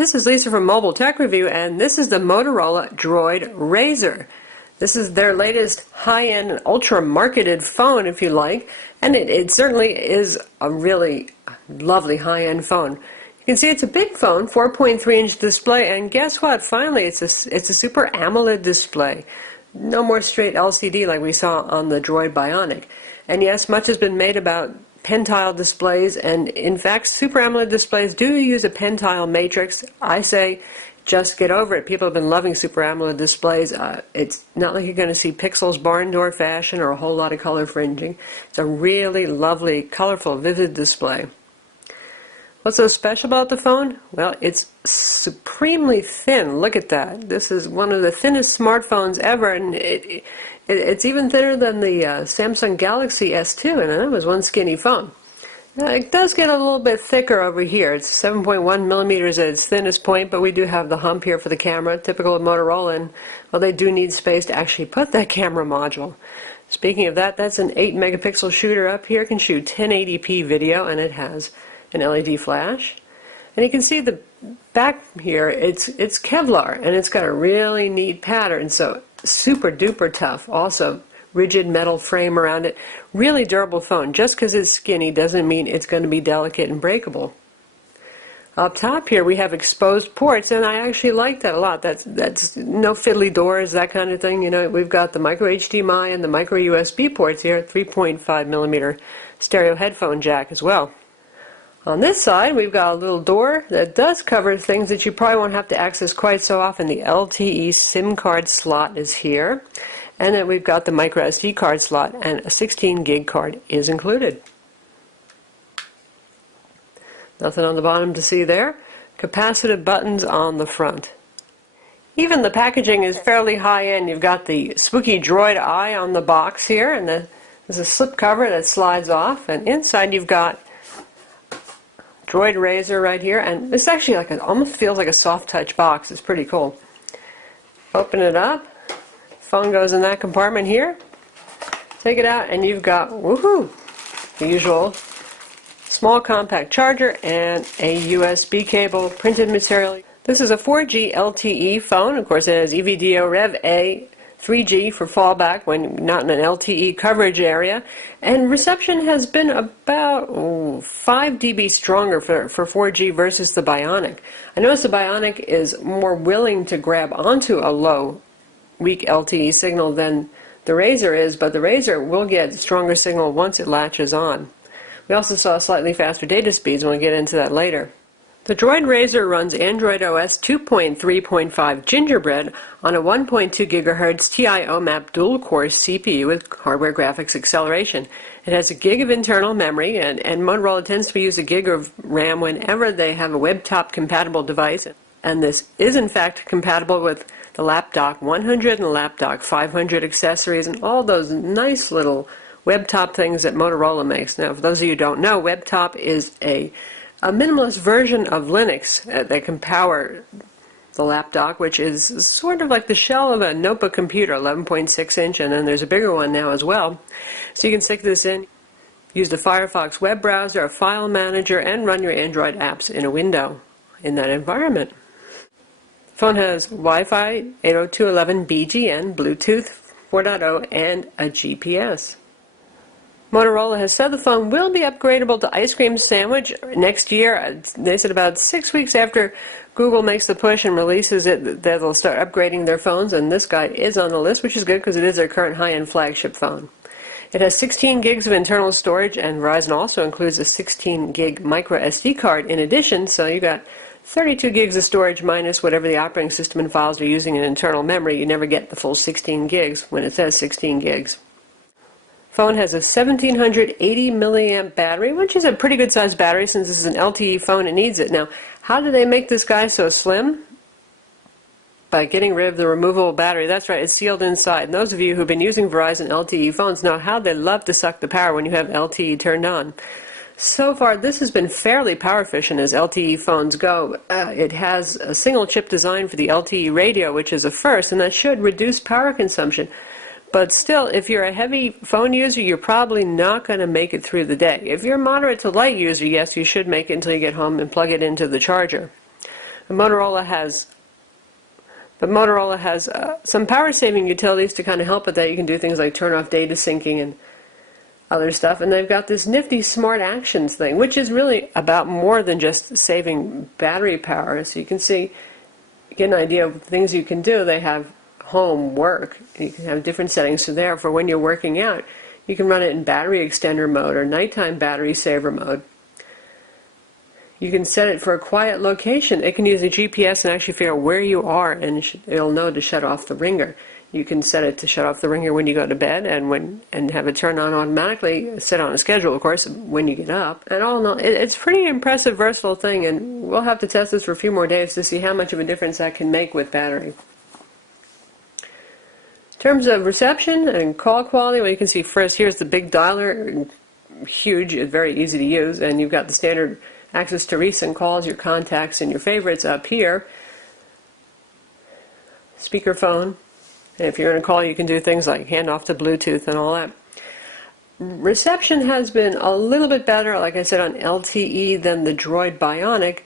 This is Lisa from Mobile Tech Review, and this is the Motorola Droid RAZR. This is their latest high-end, ultra-marketed phone, if you like, and it certainly is a really lovely high-end phone. You can see it's a big phone, 4.3-inch display, and guess what? Finally, it's a Super AMOLED display. No more straight LCD like we saw on the Droid Bionic. And yes, much has been made about pentile displays, and in fact Super AMOLED displays do use a pentile matrix. I say just get over it. People have been loving Super AMOLED displays. It's not like you're going to see pixels barn door fashion or a whole lot of color fringing. It's a really lovely, colorful, vivid display. What's so special about the phone? Well, it's supremely thin. Look at that. This is one of the thinnest smartphones ever, and it's even thinner than the Samsung Galaxy S2, and that was one skinny phone. Now, it does get a little bit thicker over here. It's 7.1 millimeters at its thinnest point, but we do have the hump here for the camera, typical of Motorola, and well, they do need space to actually put that camera module. Speaking of that, that's an 8 megapixel shooter up here. It can shoot 1080p video, and it has an LED flash. And you can see the back here, it's Kevlar, and it's got a really neat pattern, so super duper tough. Also, rigid metal frame around it. Really durable phone. Just because it's skinny doesn't mean it's going to be delicate and breakable. Up top here we have exposed ports, and I actually like that a lot. That's no fiddly doors, that kind of thing. You know, we've got the micro HDMI and the micro USB ports here, 3.5 millimeter stereo headphone jack as well. On this side, we've got a little door that does cover things that you probably won't have to access quite so often. The LTE SIM card slot is here, and then we've got the micro SD card slot, and a 16 gig card is included. Nothing on the bottom to see there. Capacitive buttons on the front. Even the packaging is fairly high-end. You've got the spooky Droid eye on the box here, and there's a slip cover that slides off, and inside you've got Droid RAZR right here, and it's actually like almost feels like a soft touch box. It's pretty cool. Open it up. Phone goes in that compartment here. Take it out, and you've got woohoo, the usual small compact charger and a USB cable, printed material. This is a 4G LTE phone. Of course, it has EVDO Rev A. 3G for fallback when not in an LTE coverage area, and reception has been about 5 dB stronger for 4G versus the Bionic. I notice the Bionic is more willing to grab onto a low, weak LTE signal than the RAZR is, but the RAZR will get stronger signal once it latches on. We also saw slightly faster data speeds, and we'll get into that later. The Droid RAZR runs Android OS 2.3.5 Gingerbread on a 1.2 GHz TI OMAP dual-core CPU with hardware graphics acceleration. It has a gig of internal memory, and Motorola tends to use a gig of RAM whenever they have a web-top compatible device. And this is in fact compatible with the Lapdock 100 and the Lapdock 500 accessories and all those nice little web-top things that Motorola makes. Now, for those of you who don't know, web-top is a minimalist version of Linux that can power the Lapdock, which is sort of like the shell of a notebook computer, 11.6 inch, and then there's a bigger one now as well. So you can stick this in, use the Firefox web browser, a file manager, and run your Android apps in a window in that environment. The phone has Wi-Fi 802.11 BGN, Bluetooth 4.0, and a GPS. Motorola has said the phone will be upgradable to Ice Cream Sandwich next year. They said about 6 weeks after Google makes the push and releases it that they'll start upgrading their phones, and this guy is on the list, which is good because it is their current high-end flagship phone. It has 16 gigs of internal storage, and Verizon also includes a 16 gig micro SD card in addition, so you got 32 gigs of storage minus whatever the operating system and files are using in internal memory. You never get the full 16 gigs when it says 16 gigs. Phone has a 1780 milliamp battery, which is a pretty good sized battery since this is an LTE phone. It needs it. Now, how do they make this guy so slim? By getting rid of the removable battery. That's right, it's sealed inside. And those of you who've been using Verizon LTE phones know how they love to suck the power when you have LTE turned on. So far, this has been fairly power efficient as LTE phones go. It has a single chip design for the LTE radio, which is a first, and that should reduce power consumption. But still, if you're a heavy phone user, you're probably not going to make it through the day. If you're a moderate to light user, yes, you should make it until you get home and plug it into the charger. Motorola has some power-saving utilities to kind of help with that. You can do things like turn off data syncing and other stuff. And they've got this nifty Smart Actions thing, which is really about more than just saving battery power. So you can see, get an idea of things you can do. They have home, work. You can have different settings. So there, for when you're working out, you can run it in battery extender mode or nighttime battery saver mode. You can set it for a quiet location. It can use a GPS and actually figure out where you are, and it'll know to shut off the ringer. You can set it to shut off the ringer when you go to bed, and have it turn on automatically, set on a schedule, of course, when you get up. And all in all, it's a pretty impressive, versatile thing, and we'll have to test this for a few more days to see how much of a difference that can make with battery. In terms of reception and call quality, well, you can see first, here's the big dialer, huge, it's very easy to use, and you've got the standard access to recent calls, your contacts, and your favorites up here. Speakerphone. And if you're in a call, you can do things like hand off to Bluetooth and all that. Reception has been a little bit better, like I said, on LTE than the Droid Bionic.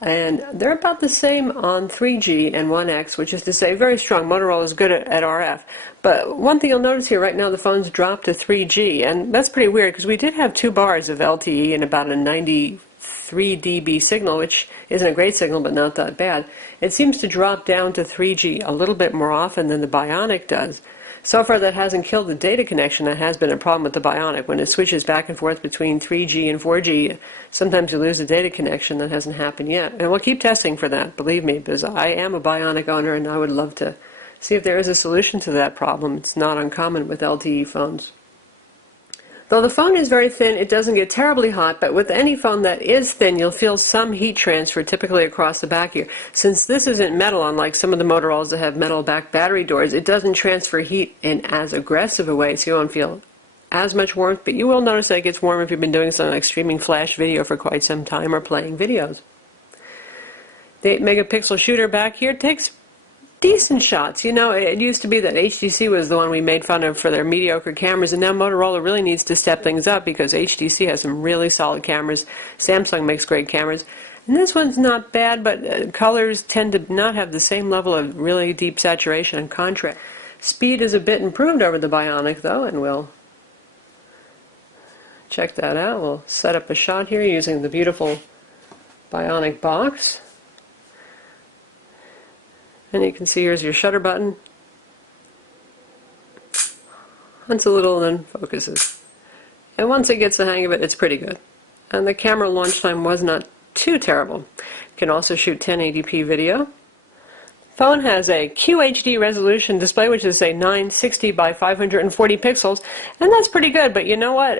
And they're about the same on 3G and 1X, which is to say very strong. Motorola is good at RF. But one thing you'll notice here, right now the phone's dropped to 3G. And that's pretty weird because we did have 2 bars of LTE and about a 93 dB signal, which isn't a great signal, but not that bad. It seems to drop down to 3G a little bit more often than the Bionic does. So far, that hasn't killed the data connection. That has been a problem with the Bionic. When it switches back and forth between 3G and 4G, sometimes you lose the data connection. That hasn't happened yet. And we'll keep testing for that, believe me, because I am a Bionic owner, and I would love to see if there is a solution to that problem. It's not uncommon with LTE phones. Though the phone is very thin, it doesn't get terribly hot, but with any phone that is thin, you'll feel some heat transfer, typically across the back here. Since this isn't metal, unlike some of the Motorola's that have metal back battery doors, it doesn't transfer heat in as aggressive a way, so you won't feel as much warmth, but you will notice that it gets warm if you've been doing something like streaming flash video for quite some time or playing videos. The 8-megapixel shooter back here takes decent shots. You know, it used to be that HTC was the one we made fun of for their mediocre cameras, and now Motorola really needs to step things up because HTC has some really solid cameras. Samsung makes great cameras. And this one's not bad, but colors tend to not have the same level of really deep saturation and contrast. Speed is a bit improved over the Bionic, though, and we'll check that out. We'll set up a shot here using the beautiful Bionic box. And you can see here's your shutter button. Hunts a little and then focuses. And once it gets the hang of it, it's pretty good. And the camera launch time was not too terrible. You can also shoot 1080p video. Phone has a QHD resolution display, which is a 960 by 540 pixels, and that's pretty good. But you know what?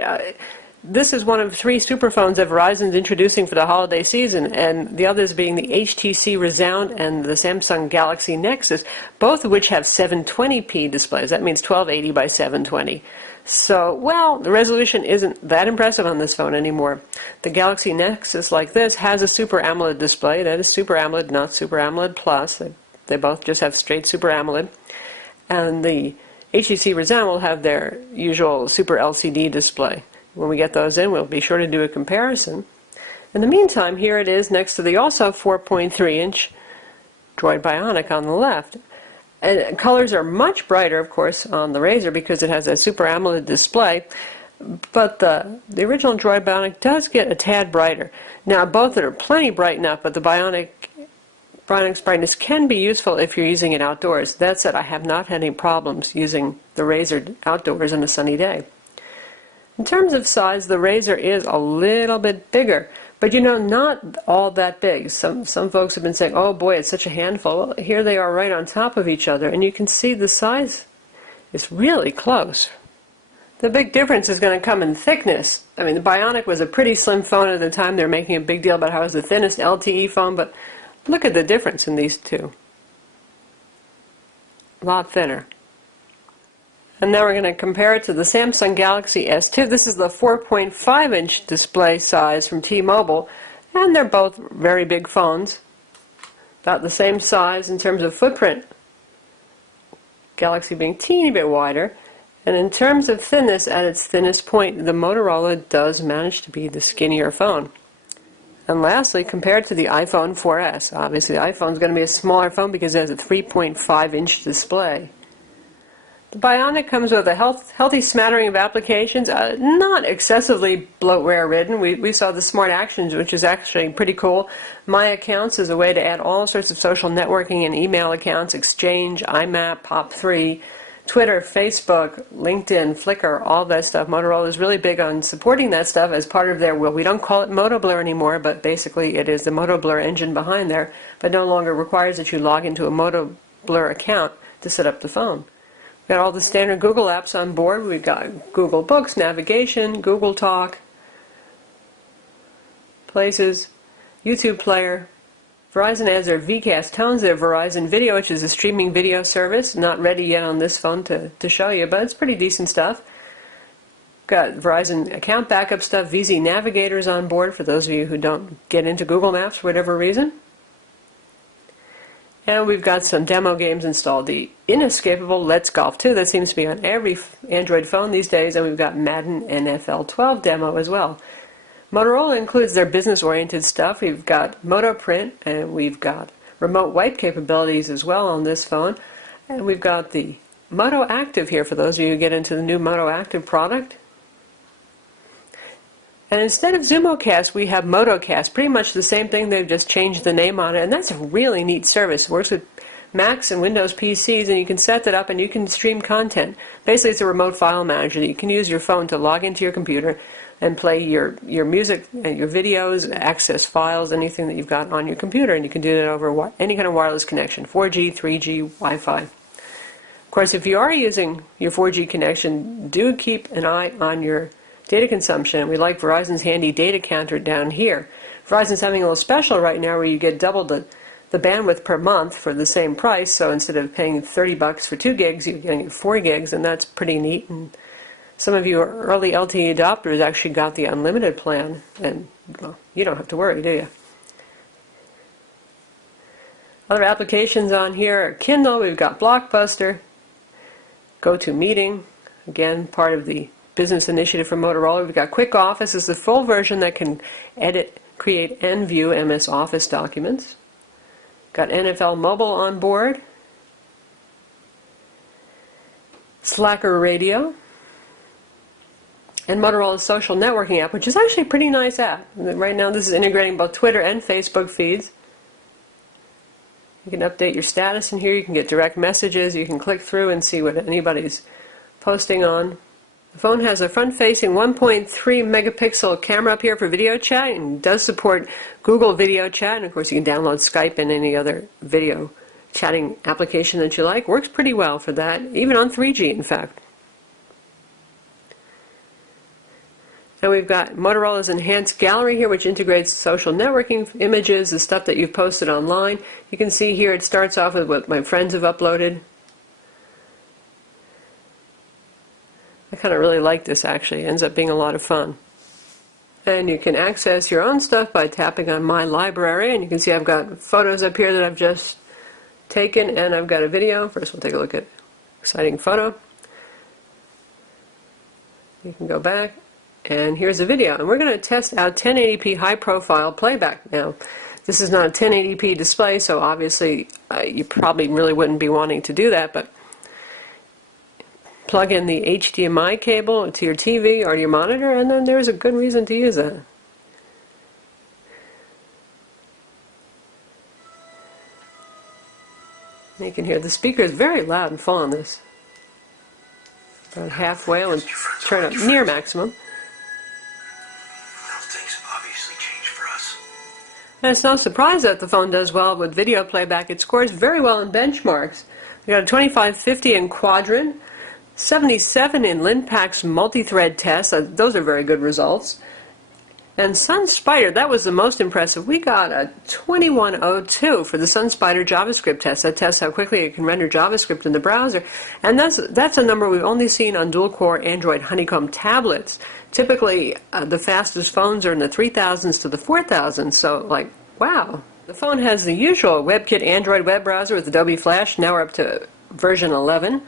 This is one of 3 superphones that Verizon's introducing for the holiday season, and the others being the HTC Resound and the Samsung Galaxy Nexus, both of which have 720p displays. That means 1280 by 720. So, well, the resolution isn't that impressive on this phone anymore. The Galaxy Nexus, like this, has a Super AMOLED display. That is Super AMOLED, not Super AMOLED Plus. They both just have straight Super AMOLED. And the HTC Resound will have their usual Super LCD display. When we get those in, we'll be sure to do a comparison. In the meantime, here it is next to the also 4.3-inch Droid Bionic on the left. And colors are much brighter, of course, on the RAZR because it has a Super AMOLED display. But the original Droid Bionic does get a tad brighter. Now, both are plenty bright enough, but the Bionic's brightness can be useful if you're using it outdoors. That said, I have not had any problems using the RAZR outdoors on a sunny day. In terms of size, the RAZR is a little bit bigger, but you know, not all that big. Some folks have been saying, oh boy, it's such a handful. Well, here they are right on top of each other, and you can see the size is really close. The big difference is going to come in thickness. I mean, the Bionic was a pretty slim phone at the time. They were making a big deal about how it was the thinnest LTE phone, but look at the difference in these two. A lot thinner. And now we're going to compare it to the Samsung Galaxy S2. This is the 4.5-inch display size from T-Mobile, and they're both very big phones, about the same size in terms of footprint. Galaxy being a teeny bit wider, and in terms of thinness, at its thinnest point, the Motorola does manage to be the skinnier phone. And lastly, compared to the iPhone 4S, obviously the iPhone is going to be a smaller phone because it has a 3.5-inch display. The Bionic comes with a healthy smattering of applications, not excessively bloatware-ridden. We saw the Smart Actions, which is actually pretty cool. My Accounts is a way to add all sorts of social networking and email accounts, Exchange, IMAP, POP3, Twitter, Facebook, LinkedIn, Flickr, all that stuff. Motorola is really big on supporting that stuff as part of their, well, we don't call it MotoBlur anymore, but basically it is the MotoBlur engine behind there, but no longer requires that you log into a MotoBlur account to set up the phone. We've got all the standard Google apps on board. We've got Google Books, Navigation, Google Talk, Places, YouTube Player. Verizon adds their VCast tones, their Verizon Video, which is a streaming video service. Not ready yet on this phone to show you, but it's pretty decent stuff. Got Verizon account backup stuff, VZ Navigators on board for those of you who don't get into Google Maps for whatever reason. And we've got some demo games installed. The inescapable Let's Golf 2, that seems to be on every Android phone these days, and we've got Madden NFL 12 demo as well. Motorola includes their business-oriented stuff. We've got Moto Print, and we've got remote wipe capabilities as well on this phone. And we've got the Moto Active here for those of you who get into the new Moto Active product. And instead of ZoomoCast, we have MotoCast. Pretty much the same thing, they've just changed the name on it, and that's a really neat service. It works with Macs and Windows PCs, and you can set that up and you can stream content. Basically, it's a remote file manager that you can use your phone to log into your computer and play your music and your videos, access files, anything that you've got on your computer, and you can do that over any kind of wireless connection, 4G, 3G, Wi-Fi. Of course, if you are using your 4G connection, do keep an eye on your data consumption. We like Verizon's handy data counter down here. Verizon's having a little special right now where you get double the bandwidth per month for the same price, so instead of paying $30 for 2 gigs, you're getting 4 gigs, and that's pretty neat. And some of you early LTE adopters actually got the unlimited plan, and well, you don't have to worry, do you? Other applications on here are Kindle, we've got Blockbuster, GoToMeeting, again part of the business initiative from Motorola. We've got Quick Office, is the full version that can edit, create, and view MS Office documents. Got NFL Mobile on board. Slacker Radio. And Motorola's social networking app, which is actually a pretty nice app. Right now this is integrating both Twitter and Facebook feeds. You can update your status in here, you can get direct messages, you can click through and see what anybody's posting on. The phone has a front-facing 1.3 megapixel camera up here for video chat and does support Google Video Chat, and of course you can download Skype and any other video chatting application that you like. Works pretty well for that, even on 3G in fact. And we've got Motorola's Enhanced Gallery here, which integrates social networking images, the stuff that you've posted online. You can see here it starts off with what my friends have uploaded. I kind of really like this actually. It ends up being a lot of fun. And you can access your own stuff by tapping on My Library, and you can see I've got photos up here that I've just taken, and I've got a video. First we'll take a look at exciting photo. You can go back, and here's a video. And we're going to test out 1080p high profile playback. Now, this is not a 1080p display, so obviously you probably really wouldn't be wanting to do that, but plug in the HDMI cable to your TV or your monitor, and then there's a good reason to use that. You can hear the speaker is very loud and full on this. About halfway, and turn up near maximum. Well, things have obviously changed for us. And it's no surprise that the phone does well with video playback. It scores very well in benchmarks. We got a 2550 in Quadrant, 77 in Linpack's multi-thread test. Those are very good results. And SunSpider, that was the most impressive. We got a 2102 for the SunSpider JavaScript test. That tests how quickly it can render JavaScript in the browser. And that's a number we've only seen on dual-core Android Honeycomb tablets. Typically, the fastest phones are in the 3000s to the 4000s, so like, wow. The phone has the usual WebKit Android web browser with Adobe Flash. Now we're up to version 11.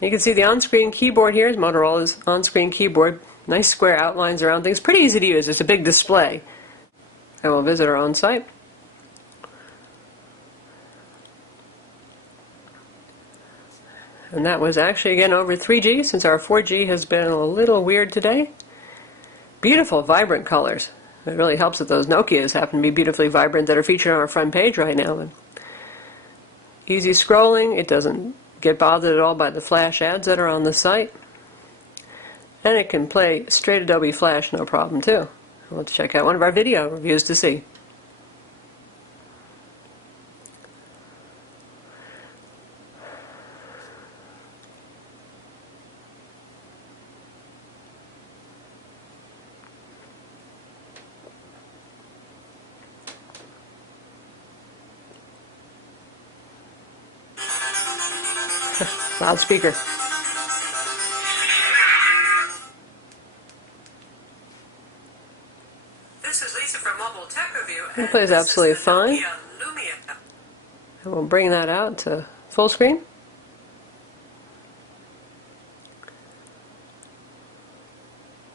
You can see the on-screen keyboard here is Motorola's on-screen keyboard. Nice square outlines around things. Pretty easy to use. It's a big display. I will visit our own site. And that was actually again over 3G, since our 4G has been a little weird today. Beautiful, vibrant colors. It really helps that those Nokias happen to be beautifully vibrant that are featured on our front page right now. And easy scrolling, it doesn't get bothered at all by the flash ads that are on the site. And it can play straight Adobe Flash, no problem too. Let's check out one of our video reviews to see. Loudspeaker. This is Lisa from Mobile Tech Review. It plays absolutely fine. Nokia Lumia. And we'll bring that out to full screen.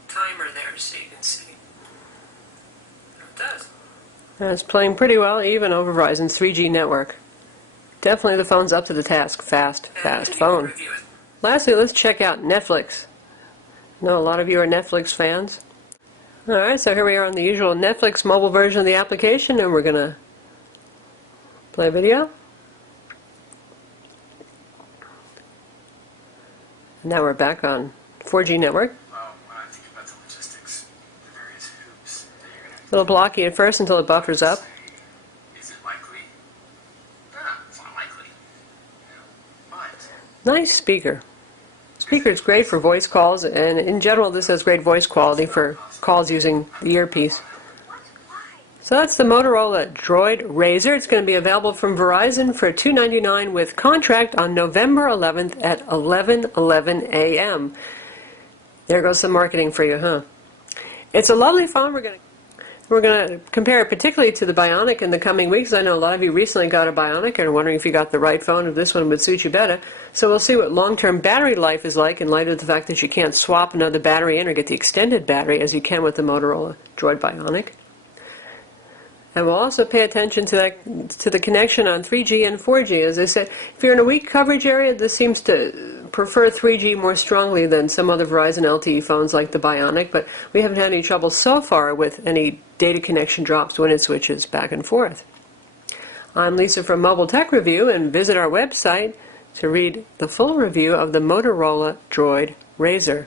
Timer there so you can see. It does. And it's playing pretty well, even over Verizon's 3G network. Definitely the phone's up to the task. Fast phone. Review it. Lastly, let's check out Netflix. I know a lot of you are Netflix fans. Alright, so here we are on the usual Netflix mobile version of the application, and we're going to play video. And now we're back on 4G network. Well, when I think about the logistics, the various hoops that you're going to have A little blocky at first until it buffers up. to say, is it likely? No, it's not likely. You know, but Nice speaker. Speaker is great for voice calls, and in general this has great voice quality for calls using the earpiece. So that's the Motorola Droid RAZR. It's going to be available from Verizon for $299 with contract on November 11th at 11:11 a.m. There goes some marketing for you, huh? It's a lovely phone. We're going to compare it particularly to the Bionic in the coming weeks. I know a lot of you recently got a Bionic and are wondering if you got the right phone, if this one would suit you better. So we'll see what long-term battery life is like in light of the fact that you can't swap another battery in or get the extended battery as you can with the Motorola Droid Bionic. And we'll also pay attention to the connection on 3G and 4G. As I said, if you're in a weak coverage area, this seems to prefer 3G more strongly than some other Verizon LTE phones like the Bionic, but we haven't had any trouble so far with any data connection drops when it switches back and forth. I'm Lisa from Mobile Tech Review, and visit our website to read the full review of the Motorola Droid RAZR.